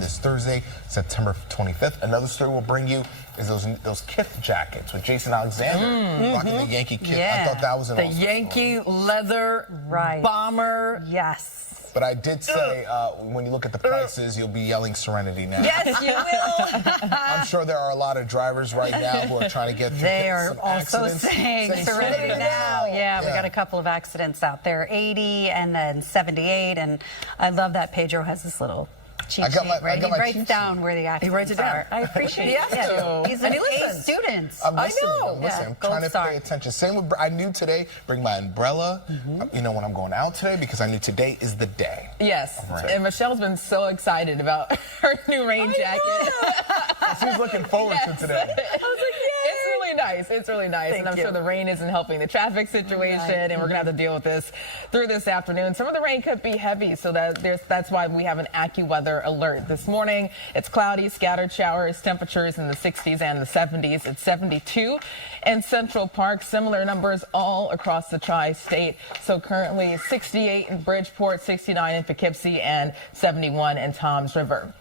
on this Thursday, September 25th. Another story we'll bring you is those kit jackets with Jason Alexander rocking the Yankee kit. Yeah. I thought that was an awesome Yankee leather bomber. Yes. But I did say, when you look at the prices, you'll be yelling Serenity now. Yes, you will. I'm sure there are a lot of drivers right now who are trying to get through They are some also accidents. saying Serenity now. Yeah, we got a couple of accidents out there, 80 and then 78. And I love that Pedro has this little cheat sheet, right? He writes down where the accidents are. I appreciate it. Yeah. He's an A student. I'm listening. I'm trying to pay attention. Same with, I knew today, bring my umbrella, you know, when I'm going out today, because I knew today is the day. Yes, and Michelle's been so excited about her new rain jacket. She's looking forward to today. I was like, yay! It's really nice. It's really nice. And I'm sure the rain isn't helping the traffic situation, and we're going to have to deal with this through this afternoon. Some of the rain could be heavy, so that's why we have an AccuWeather alert. This morning, it's cloudy, scattered showers, temperatures in the 60s and the 70s. It's 72 in Central Park. Similar numbers all across the tri-state. So currently 68 in Bridgeport, 69 in Poughkeepsie, and 71 in Toms River.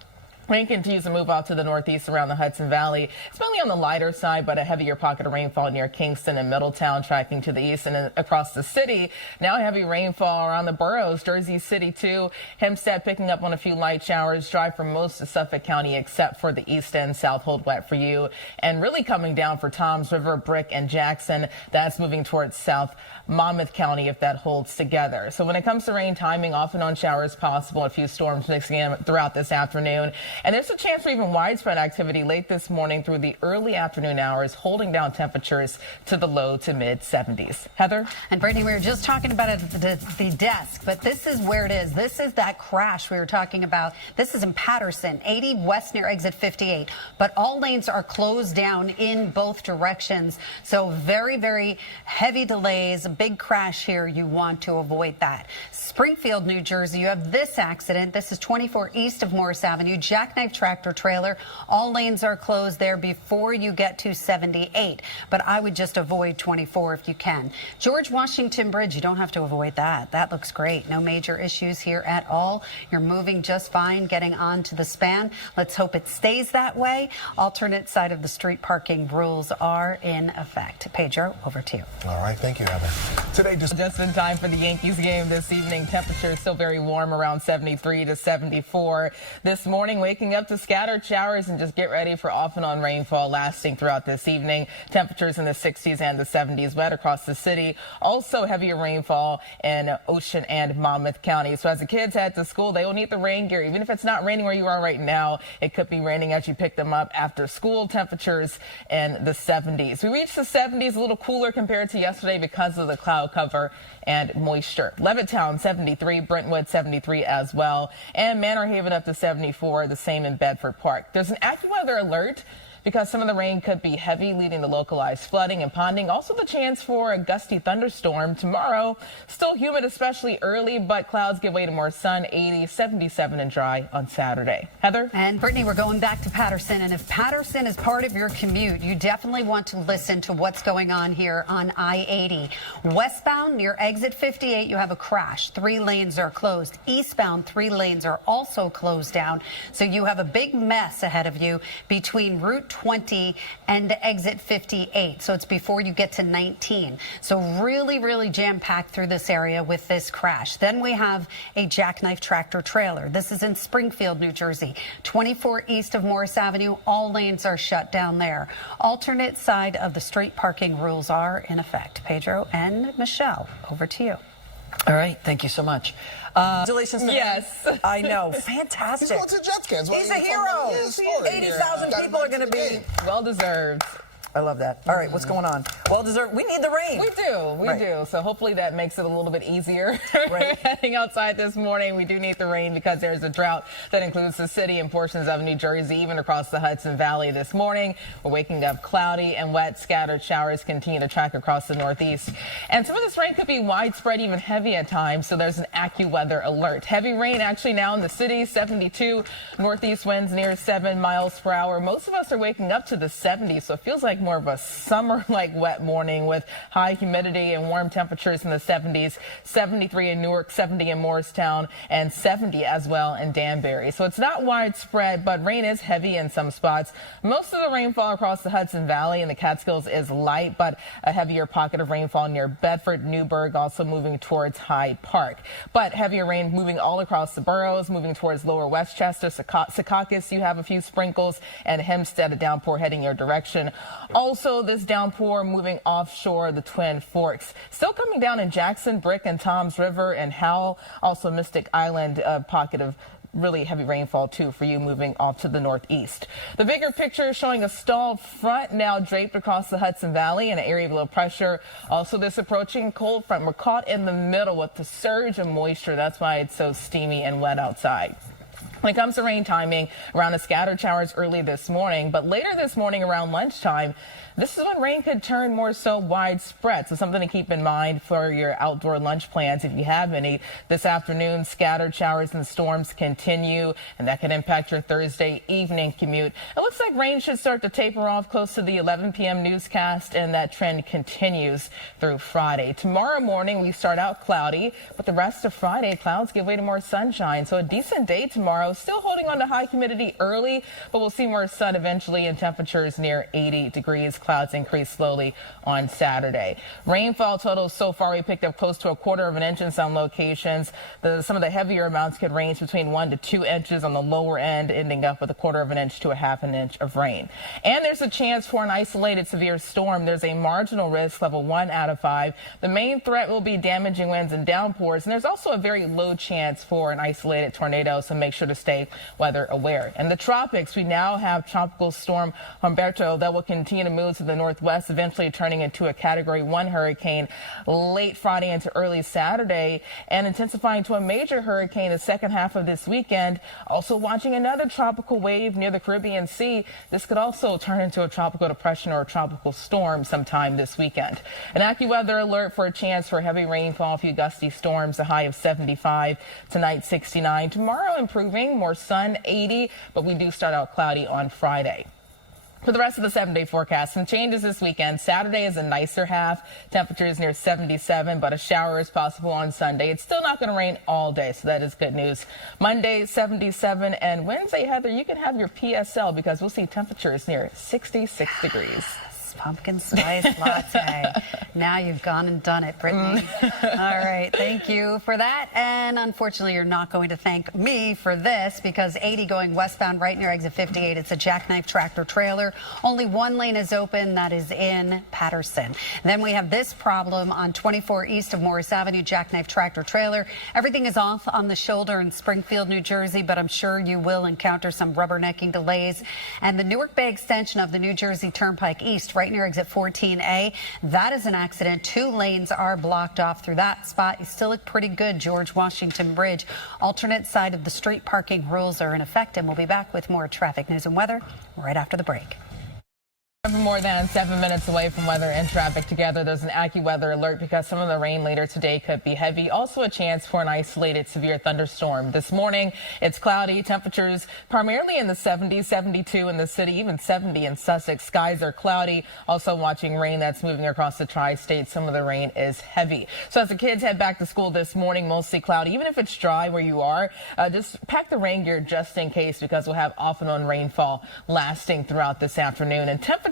Rain continues to move off to the northeast around the Hudson Valley. It's mainly on the lighter side, but a heavier pocket of rainfall near Kingston and Middletown, tracking to the east and across the city. Now heavy rainfall around the boroughs, Jersey City too. Hempstead picking up on a few light showers. Dry for most of Suffolk County except for the east end. South hold wet for you. And really coming down for Toms River, Brick, and Jackson. That's moving towards South Monmouth County if that holds together. So when it comes to rain timing, off and on showers possible. A few storms mixing in throughout this afternoon. And there's a chance for even widespread activity late this morning through the early afternoon hours, holding down temperatures to the low to mid 70s. Heather? And Brittany, we were just talking about it at the desk, but this is where it is. This is that crash we were talking about. This is in Patterson, 80 west near exit 58. But all lanes are closed down in both directions. So very, very heavy delays, a big crash here. You want to avoid that. Springfield, New Jersey, you have this accident. This is 24 east of Morris Avenue. Jackknife tractor trailer. All lanes are closed there before you get to 78. But I would just avoid 24 if you can. George Washington Bridge, you don't have to avoid that. That looks great. No major issues here at all. You're moving just fine getting onto the span. Let's hope it stays that way. Alternate side of the street parking rules are in effect. Pedro, over to you. All right. Thank you, Heather. Today, just in time for the Yankees game this evening. Temperatures still very warm, around 73 to 74. This morning, waking up to scattered showers, and just get ready for off and on rainfall lasting throughout this evening. Temperatures in the 60s and the 70s, wet across the city. Also heavier rainfall in Ocean and Monmouth County. So as the kids head to school, they will need the rain gear. Even if it's not raining where you are right now, it could be raining as you pick them up after school. Temperatures in the 70s. We reached the 70s, a little cooler compared to yesterday because of the cloud cover and moisture. Levittown 73, Brentwood 73 as well, and Manor Haven up to 74, the same in Bedford Park. There's an AccuWeather alert because some of the rain could be heavy, leading to localized flooding and ponding. Also the chance for a gusty thunderstorm tomorrow. Still humid, especially early, but clouds give way to more sun. 80, 77 and dry on Saturday. Heather? And Brittany, we're going back to Patterson. And if Patterson is part of your commute, you definitely want to listen to what's going on here on I-80. Westbound near exit 58, you have a crash. 3 lanes are closed. Eastbound, 3 lanes are also closed down. So you have a big mess ahead of you between Route 20 and exit 58. So it's before you get to 19. So really, really jam-packed through this area with this crash. Then we have a jackknife tractor trailer. This is in Springfield, New Jersey. 24 east of Morris Avenue. All lanes are shut down there. Alternate side of the street parking rules are in effect. Pedro and Michelle, over to you. All right. Thank you so much. Congratulations to him. I know. Fantastic. He's going to Jets games. He's a hero. 80,000 people are going to be well-deserved. I love that. All right, what's going on? Well deserved. We need the rain. We do. So hopefully that makes it a little bit easier. Heading outside this morning, we do need the rain because there's a drought that includes the city and portions of New Jersey, even across the Hudson Valley this morning. We're waking up cloudy and wet. Scattered showers continue to track across the northeast. And some of this rain could be widespread, even heavy at times. So there's an AccuWeather alert. Heavy rain actually now in the city, 72. Northeast winds near 7 miles per hour. Most of us are waking up to the 70s, so it feels like like more of a summer-like wet morning with high humidity and warm temperatures in the 70s, 73 in Newark, 70 in Morristown, and 70 as well in Danbury. So it's not widespread, but rain is heavy in some spots. Most of the rainfall across the Hudson Valley and the Catskills is light, but a heavier pocket of rainfall near Bedford, Newburgh, also moving towards Hyde Park. But heavier rain moving all across the boroughs, moving towards lower Westchester, Secaucus, you have a few sprinkles, and Hempstead, a downpour heading your direction. Also, this downpour moving offshore the Twin Forks. Still coming down in Jackson, Brick, and Toms River and Howell. Also Mystic Island, a pocket of really heavy rainfall too for you moving off to the northeast. The bigger picture showing a stalled front now draped across the Hudson Valley, and an area of low pressure. Also this approaching cold front. We're caught in the middle with the surge of moisture. That's why it's so steamy and wet outside. When it comes to rain timing, around the scattered showers early this morning, but later this morning around lunchtime, this is when rain could turn more so widespread. So something to keep in mind for your outdoor lunch plans if you have any. This afternoon, scattered showers and storms continue, and that can impact your Thursday evening commute. It looks like rain should start to taper off close to the 11 p.m. newscast, and that trend continues through Friday. Tomorrow morning, we start out cloudy, but the rest of Friday, clouds give way to more sunshine. So a decent day tomorrow, still holding on to high humidity early, but we'll see more sun eventually and temperatures near 80 degrees. Clouds increase slowly on Saturday. Rainfall totals so far, we picked up close to 1/4 of an inch in some locations. Some of the heavier amounts could range between 1 to 2 inches on the lower end, ending up with 1/4 of an inch to 1/2 inch of rain. And there's a chance for an isolated severe storm. There's a marginal risk, level 1 out of 5. The main threat will be damaging winds and downpours, and there's also a very low chance for an isolated tornado, so make sure to stay weather aware. In the tropics, we now have Tropical Storm Humberto that will continue to move to the northwest, eventually turning into a Category 1 hurricane late Friday into early Saturday, and intensifying to a major hurricane the second half of this weekend. Also watching another tropical wave near the Caribbean Sea. This could also turn into a tropical depression or a tropical storm sometime this weekend. An AccuWeather alert for a chance for heavy rainfall, a few gusty storms, a high of 75, tonight 69. Tomorrow improving, more sun, 80, but we do start out cloudy on Friday. For the rest of the 7-day forecast, some changes this weekend. Saturday is a nicer half. Temperatures near 77, but a shower is possible on Sunday. It's still not going to rain all day, so that is good news. Monday, 77, and Wednesday, Heather, you can have your PSL because we'll see temperatures near 66 degrees. Pumpkin spice latte. Now you've gone and done it, Brittany. All right, thank you for that. And unfortunately, you're not going to thank me for this because 80 going westbound right near exit 58. It's a jackknife tractor trailer. Only one lane is open. That is in Patterson. Then we have this problem on 24 east of Morris Avenue, jackknife tractor trailer. Everything is off on the shoulder in Springfield, New Jersey, but I'm sure you will encounter some rubbernecking delays. And the Newark Bay extension of the New Jersey Turnpike East, right near exit 14A. That is an accident. 2 lanes are blocked off through that spot. You still look pretty good, George Washington Bridge. Alternate side of the street parking rules are in effect, and we'll be back with more traffic news and weather right after the break. More than 7 minutes away from weather and traffic together, there's an AccuWeather alert because some of the rain later today could be heavy. Also a chance for an isolated severe thunderstorm. This morning, it's cloudy. Temperatures primarily in the 70s, 72 in the city, even 70 in Sussex. Skies are cloudy. Also watching rain that's moving across the tri-state. Some of the rain is heavy. So as the kids head back to school this morning, mostly cloudy. Even if it's dry where you are, just pack the rain gear just in case because we'll have off and on rainfall lasting throughout this afternoon. And temperatures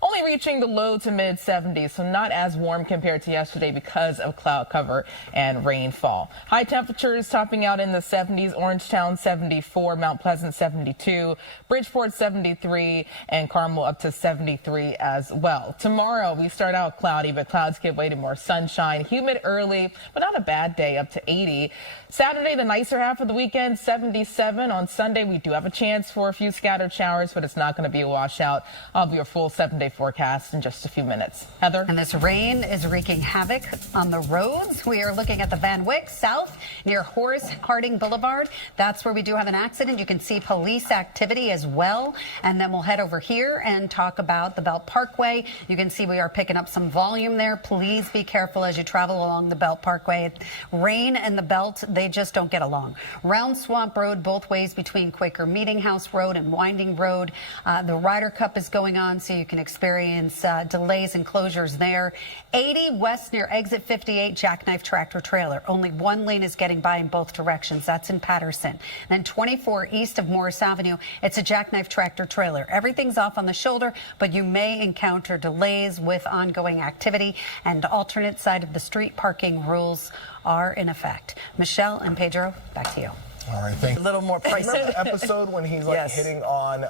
only reaching the low to mid 70s, so not as warm compared to yesterday because of cloud cover and rainfall. High temperatures topping out in the 70s, Orangetown 74, Mount Pleasant 72, Bridgeport 73, and Carmel up to 73 as well. Tomorrow we start out cloudy, but clouds give way to more sunshine. Humid early, but not a bad day, up to 80. Saturday, the nicer half of the weekend, 77. On Sunday, we do have a chance for a few scattered showers, but it's not going to be a washout. I'll have your full 7-day forecast in just a few minutes. Heather? And this rain is wreaking havoc on the roads. We are looking at the Van Wyck south near Horace Harding Boulevard. That's where we do have an accident. You can see police activity as well. And then we'll head over here and talk about the Belt Parkway. You can see we are picking up some volume there. Please be careful as you travel along the Belt Parkway. Rain and the Belt, they just don't get along. Round Swamp Road both ways between Quaker Meeting House Road and Winding Road. The Ryder Cup is going on, so you can expect experience delays and closures there. 80 west near exit 58, jackknife tractor trailer. Only one lane is getting by in both directions. That's in Patterson. Then 24 east of Morris Avenue, it's a jackknife tractor trailer. Everything's off on the shoulder, but you may encounter delays with ongoing activity, and alternate side of the street parking rules are in effect. Michelle and Pedro, back to you. All right, thank you. A little more pricey. Remember the episode when he's like hitting on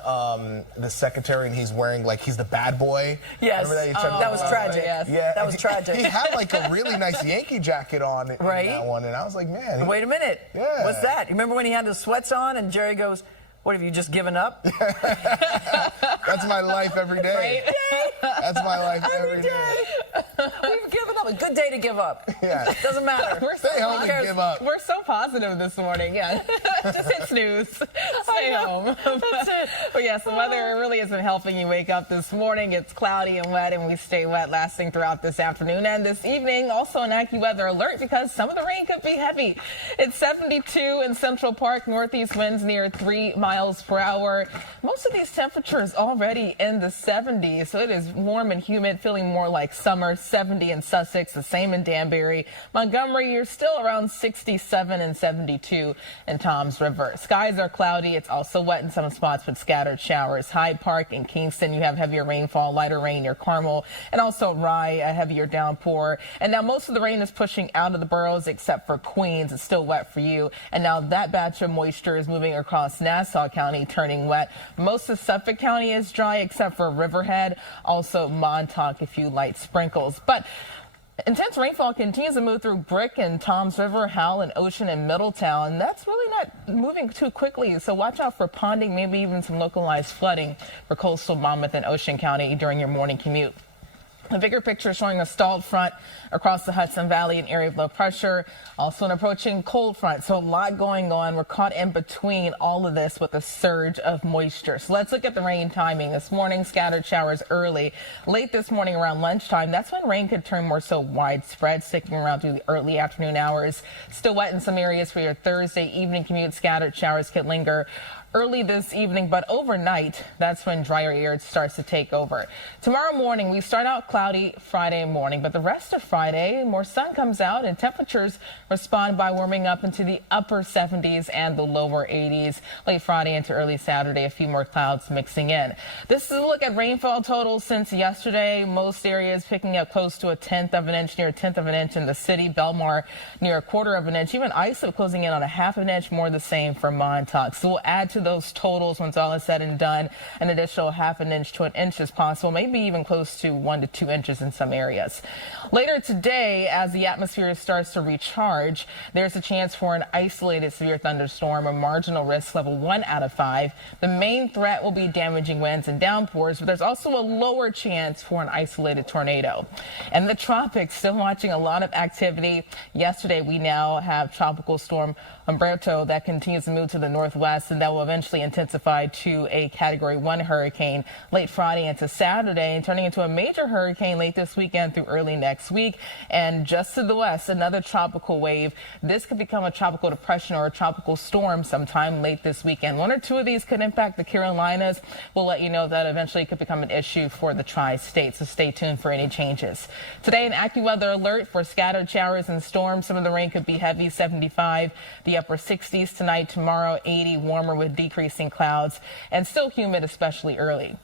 the secretary and he's wearing like he's the bad boy? Yes. That was tragic. Yes. Yeah, that was tragic. He had like a really nice Yankee jacket on in that one, and I was like, man. Wait a minute. Yeah. What's that? You remember when he had his sweats on and Jerry goes, "What, have you just given up?" That's my life every day. That's my life every day. We've given up. A good day to give up. Yeah. Doesn't matter. Stay home and give up. We're so positive this morning. Yeah. Just hit snooze. Stay home. That's it. But yes, the weather really isn't helping you wake up this morning. It's cloudy and wet, and we stay wet lasting throughout this afternoon and this evening. Also an AccuWeather alert because some of the rain could be heavy. It's 72 in Central Park. Northeast winds near 3 miles per hour. Most of these temperatures already in the 70s, so it is warm and humid, feeling more like summer. 70 in Sussex, the same in Danbury. Montgomery, you're still around 67 and 72 in Toms River. Skies are cloudy. It's also wet in some spots with scattered showers. Hyde Park and Kingston, you have heavier rainfall, lighter rain near Carmel, and also Rye, a heavier downpour. And now most of the rain is pushing out of the boroughs except for Queens. It's still wet for you. And now that batch of moisture is moving across Nassau County, turning wet. Most of Suffolk County is dry except for Riverhead, also Montauk, a few light sprinkles. But intense rainfall continues to move through Brick and Toms River, Howell and Ocean and Middletown. That's really not moving too quickly, so watch out for ponding, maybe even some localized flooding for coastal Monmouth and Ocean County during your morning commute. The bigger picture showing a stalled front across the Hudson Valley, an area of low pressure, also an approaching cold front. So a lot going on. We're caught in between all of this with a surge of moisture. So let's look at the rain timing. This morning, scattered showers early. Late this morning around lunchtime, that's when rain could turn more so widespread, sticking around through the early afternoon hours. Still wet in some areas for your Thursday evening commute. Scattered showers could linger early this evening, but overnight, that's when drier air starts to take over. Tomorrow morning, we start out cloudy Friday morning, but the rest of Friday, more sun comes out and temperatures respond by warming up into the upper 70s and the lower 80s. Late Friday into early Saturday, a few more clouds mixing in. This is a look at rainfall totals since yesterday. Most areas picking up close to a 1/10 of an inch, near a 1/10 of an inch in the city. Belmar near a 1/4 of an inch. Even Islip closing in on a 1/2 of an inch, more the same for Montauk. So we'll add to those totals once all is said and done. An additional 1/2 an inch to an inch is possible, maybe even close to 1 to 2 inches in some areas. Later today, as the atmosphere starts to recharge, there's a chance for an isolated severe thunderstorm, a marginal risk level 1 out of 5. The main threat will be damaging winds and downpours, but there's also a lower chance for an isolated tornado. And the tropics, still watching a lot of activity. Yesterday, we now have Tropical Storm Umberto that continues to move to the northwest, and that will eventually intensify to a Category 1 hurricane late Friday into Saturday, and turning into a major hurricane late this weekend through early next week. And just to the west, another tropical wave. This could become a tropical depression or a tropical storm sometime late this weekend. 1 or 2 of these could impact the Carolinas. We'll let you know that eventually could become an issue for the tri-state, so stay tuned for any changes. Today, an AccuWeather alert for scattered showers and storms. Some of the rain could be heavy, 75, the upper 60s tonight, tomorrow 80, warmer with decreasing clouds, and still humid, especially early.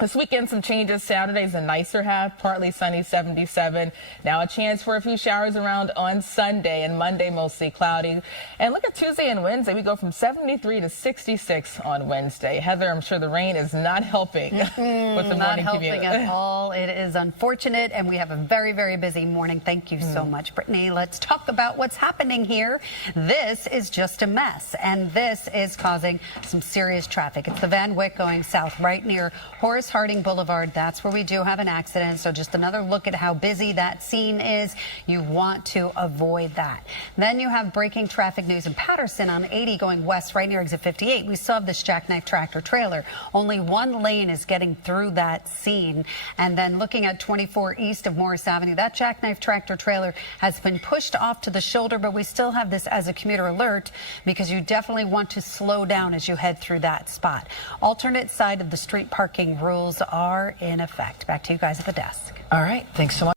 This weekend, some changes. Saturday's a nicer half, partly sunny, 77. Now a chance for a few showers around on Sunday, and Monday mostly cloudy. And look at Tuesday and Wednesday. We go from 73 to 66 on Wednesday. Heather, I'm sure the rain is not helping with the not morning helping commute. at all. It is unfortunate, and we have a very, very busy morning. Thank you so much, Brittany. Let's talk about what's happening here. This is just a mess, and this is causing some serious traffic. It's the Van Wyck going south right near Horace Harding Boulevard. That's where we do have an accident. So just another look at how busy that scene is. You want to avoid that. Then you have breaking traffic news in Patterson on 80 going west right near exit 58. We still have this jackknife tractor trailer. Only one lane is getting through that scene. And then looking at 24 east of Morris Avenue, that jackknife tractor trailer has been pushed off to the shoulder, but we still have this as a commuter alert because you definitely want to slow down as you head through that spot. Alternate side of the street parking rule rules are in effect. Back to you guys at the desk. All right. Thanks so much.